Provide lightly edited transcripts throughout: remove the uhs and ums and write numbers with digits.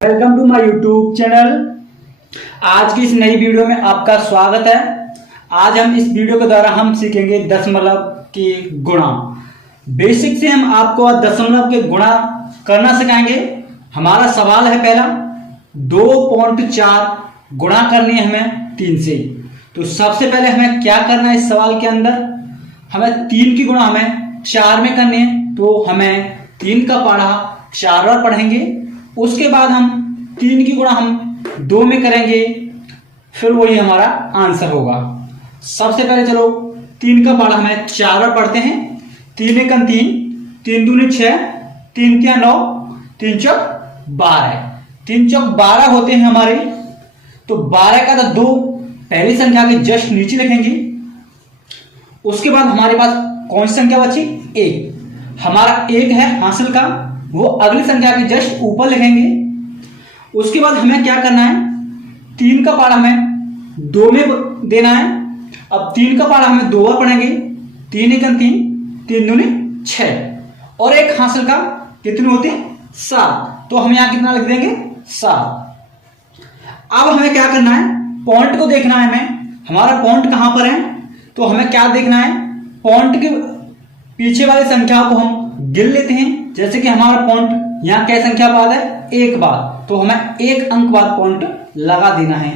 Welcome to my YouTube channel. आज की इस नई वीडियो में आपका स्वागत है। आज हम इस वीडियो के द्वारा हम सीखेंगे दशमलव की गुणा। बेसिक से हम आपको दशमलव के गुणा करना सिखाएंगे। हमारा सवाल है पहला 2.4 गुणा करनी है हमें 3 से। तो सबसे पहले हमें क्या करना है इस सवाल के अंदर, हमें 3 की गुणा हमें 4 में करनी है। तो हमें 3 का पढ़ा 4 बार पढ़ेंगे, उसके बाद हम 3 की गुणा हम 2 में करेंगे, फिर वही हमारा आंसर होगा। सबसे पहले चलो 3 का पढ़ा हमें 4 बार पढ़ते हैं। 3 एकम 3, 3 दूनी 6, 3 तिया 9, 3 चौक 12, 3 चौक 12 होते हैं हमारे। तो 12 का 2 पहली संख्या के जस्ट नीचे लिखेंगे। उसके बाद हमारे पास कौन सी संख्या बची? 1। हमारा 1 है हासिल का, वो अगली संख्या के जस्ट ऊपर लिखेंगे। उसके बाद हमें क्या करना है, 3 का पारा हमें 2 में देना है। अब 3 का पारा हमें 2 बार पढ़ेंगे। 3 एकम 3, 3 दूनी 6 और 1 हासिल का कितने होते हैं? 7। तो हम यहां कितना लिख देंगे? 7। अब हमें क्या करना है, पॉइंट को देखना है हमें। हमारा पॉइंट कहां पर है? तो हमें क्या देखना है, पॉइंट के पीछे वाली संख्या को हम गिन लेते हैं। जैसे कि हमारा पॉइंट यहां क्या संख्या बाद है? 1 बार, तो हमें 1 अंक बाद पॉइंट लगा देना है।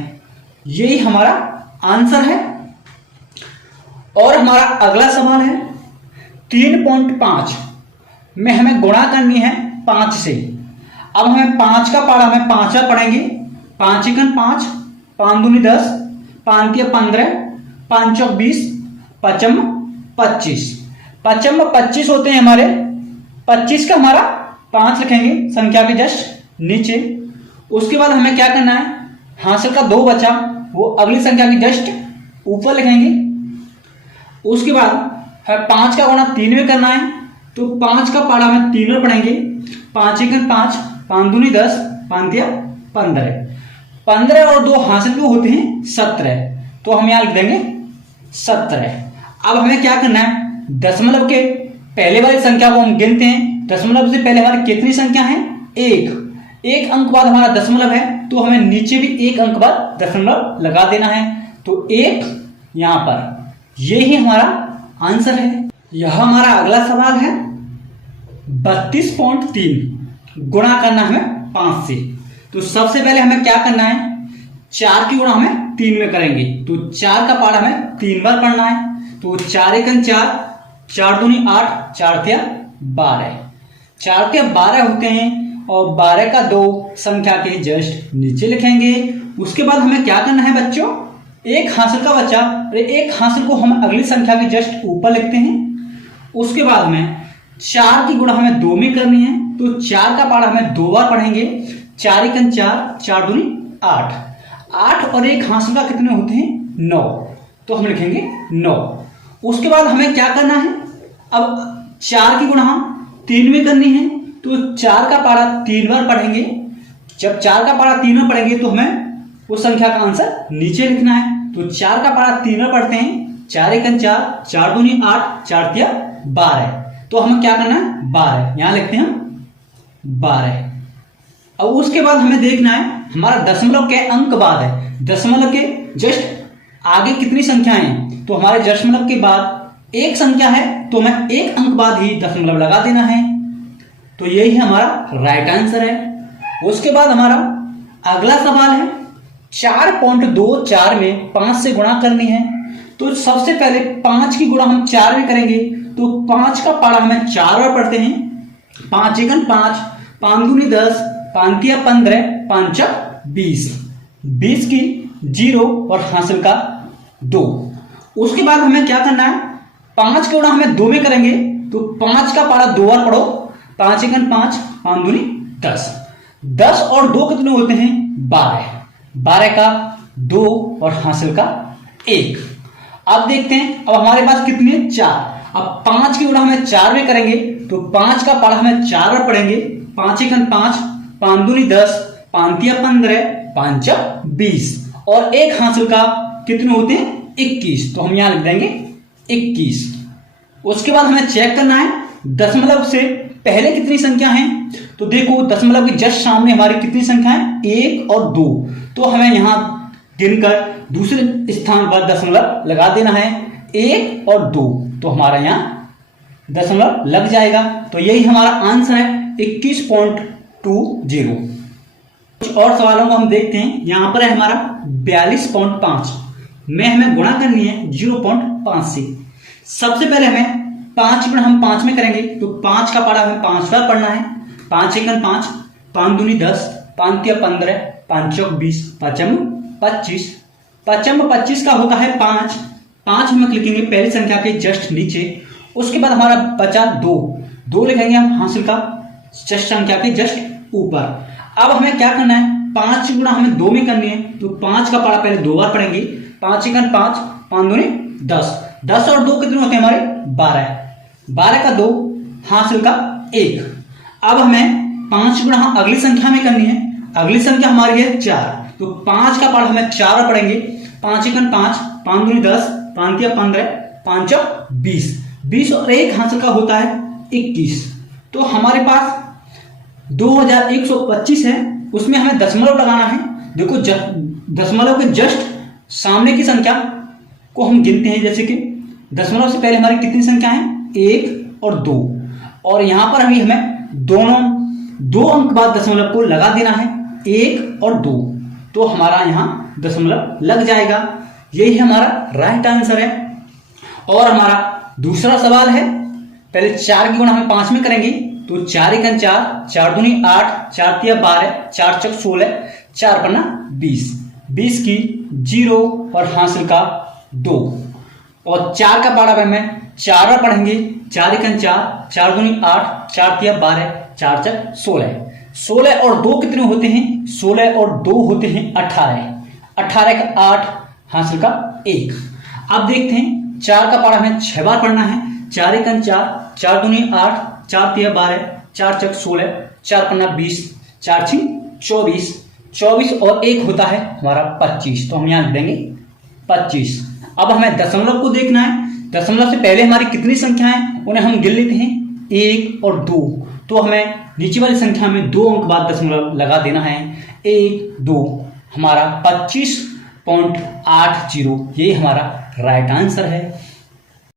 यही हमारा आंसर है। और हमारा अगला सवाल है 3.5 में हमें गुणा करनी है 5 से। अब हमें 5 का पारा हमें 5 बार पढ़ेंगे। 5 एकम 5, 5 दूनी 10, 5 तिया 15, 5 चौक 20, 5 25, 5 25 होते हैं हमारे। 25 का हमारा 5 लिखेंगे संख्या के जस्ट नीचे। उसके बाद हमें क्या करना है, हासिल का 2 बचा, वो अगली संख्या के जस्ट ऊपर लिखेंगे। उसके बाद हमें 5 का गुणा 3 में करना है। तो 5 का पारा हमें 3 में पढ़ेंगे। 5 एकम 5, 5 दूनी 10, 5 तिया 15, 15 और 2 हासिल के होते हैं 17। तो हम यहां लिख देंगे 17। अब हमें क्या करना है, दशमलव के पहले वाली संख्या को हम गिनते हैं। दशमलव से पहले हमारी कितनी संख्या है? 1 अंक बाद हमारा दशमलव है, तो हमें नीचे भी 1 अंक बाद दशमलव लगा देना है। तो 1 यहां पर, यही हमारा आंसर है। यह हमारा अगला सवाल है 32.3 गुणा करना हमें 5 से। तो सबसे पहले हमें क्या करना है, 4 की गुणा हमें 3 में करेंगे। तो 4 का पारा हमें 3 बार पढ़ना है। तो 4 एकम 4, 4 दूनी 8, 4 तिया 12, 4 तिया 12 होते हैं। और 12 का 2 संख्या के जस्ट नीचे लिखेंगे। उसके बाद हमें क्या करना है बच्चों, 1 हासिल का बचा, और 1 हासिल को हम अगली संख्या के जस्ट ऊपर लिखते हैं। उसके बाद में 4 की गुणा हमें 2 में करनी है। तो 4 का पारा हमें 2 बार पढ़ेंगे। 4 एकम 4, 4 दूनी 8, 8 और 1 हासिल का कितने होते हैं? 9। तो हम लिखेंगे 9। उसके बाद हमें क्या करना है, अब 4 की गुणा हम 3 में करनी है। तो 4 का पारा 3 बार पढ़ेंगे। जब 4 का पारा 3 में पढ़ेंगे तो हमें उस संख्या का आंसर नीचे लिखना है। तो 4 का पारा 3 में पढ़ते हैं। 4 एकम 4, 4 दूनी 8, 4 तिया 12। तो हमें क्या करना है, 12 यहां लिखते हैं हम 12। अब उसके बाद हमें देखना है, हमारा दशमलव के अंक बाद है। दशमलव के जस्ट आगे कितनी संख्या है? तो हमारे दशमलव के बाद 1 संख्या है, तो हमें 1 अंक बाद ही दशमलव लगा देना है। तो यही हमारा राइट आंसर है। उसके बाद हमारा अगला सवाल है 4.24 में 5 से गुणा करनी है। तो सबसे पहले 5 की गुणा हम 4 में करेंगे। तो 5 का पारा हमें 4 बार पढ़ते हैं। 5 एकम 5, 5 दूनी 10, 5 तिया 15, 5 चौक 20, 20 की 0 और हासिल का 2। उसके बाद हमें क्या करना है, 5 की गुणा हमें 2 में करेंगे। तो 5 का पारा 2 बार पढ़ो। 5 एकम 5, 5 दूनी 10, 10 और 2 कितने होते हैं? 12, 12 का 2 और हासिल का 1। अब देखते हैं, अब हमारे पास कितनी है? 4। अब 5 की गुणा हमें 4 में करेंगे। तो 5 का पारा हमें 4 बार पढ़ेंगे। 5 एकम 5, 5 दूनी 10, 5 तिया 15, 5 चौक 20 और 1 हासिल का कितने होते हैं? 21। तो हम यहां लिख देंगे 21। उसके बाद हमें चेक करना है, दशमलव से पहले कितनी संख्या है, तो देखो दशमलव के जस्ट सामने हमारी कितनी संख्या है, 1 और 2। तो हमें यहां गिनकर दूसरे स्थान पर दशमलव लगा देना है, 1 और 2, तो हमारा यहां दशमलव लग जाएगा। तो यही हमारा आंसर है 21.20। कुछ और सवालों को हम देखते हैं। यहां पर है हमारा 42.5 में हमें गुणा करनी है 0.5 से। सबसे पहले हमें 5 गुणा हम 5 में करेंगे, तो 5 का पारा हमें 5 बार पढ़ना है। 5 एकन 5, 5 दूनी 10, 5 तिया 15, 5 चौक 20, 5 25। 25 का होता है 5। 5 हम लिखेंगे पहली संख्या के जस्ट नीचे। उसके बाद हमारा बचा 2 लिखेंगे हम हासिल का जस्ट संख्या के जस्ट ऊपर। अब हमें क्या करना है, 5 गुणा हमें 2 में करनी है, तो 5 का पारा पहले 2 बार पढ़ेंगे। 5 एकन 5, 5 दूनी 10, 10 और 2 कितने होते हैं हमारे 12, 12 का 2 हासिल का 1। अब हमें 5 गुणा हम अगली संख्या में करनी है। अगली संख्या हमारी है 4, तो 5 का पारा हमें 4 बार पढ़ेंगे। 5 एकन 5, 5 दूनी 10, 5 तिया 15, 5 चौक 20, 20 और 1 हासिल का होता है 21। तो हमारे पास 2125 है, उसमें हमें दशमलव लगाना है। देखो दशमलव के जस्ट सामने की संख्या को हम गिनते हैं, जैसे कि दशमलव से पहले हमारी कितनी संख्या है, 1 और 2, और यहां पर हमें दोनों 2 अंक बाद दशमलव को लगा देना है, 1 और 2, तो हमारा यहां दशमलव लग जाएगा। यही हमारा राइट आंसर है। और हमारा दूसरा सवाल है, पहले 4 की गुणा हम 5 में करेंगे, तो 4 एकन 4, 4 दूनी 8, 4 तिया 12, 4 चौक 16, 4 पन्ना 20, 20 की 0 और हासिल का 2। और 4 का पारा हमें 4 बार पढ़ेंगे। 4 एकन 4, 4 दूनी 8, 4 तिया 12, 4 चौक 16, 16 और 2 कितने होते हैं, 16 और 2 होते हैं 18, 18 का 8 हासिल का 1। अब देखते हैं 4 का पारा हमें 6 बार पढ़ना है। 4 एकन 4, 4 दूनी 8, 4 तिया 12, 4 चौक 16, 4 पन्ना 20, 4 छिंग 24, 24 और 1 होता है हमारा 25, तो हम यहां लिख देंगे 25। अब हमें दशमलव को देखना है। दशमलव से पहले हमारी कितनी संख्या है, उन्हें हम गिन लेते हैं, 1 और 2, तो हमें नीचे वाली संख्या में 2 अंक बाद दशमलव लगा देना है, 1 2, हमारा 25.80, यही हमारा राइट आंसर है।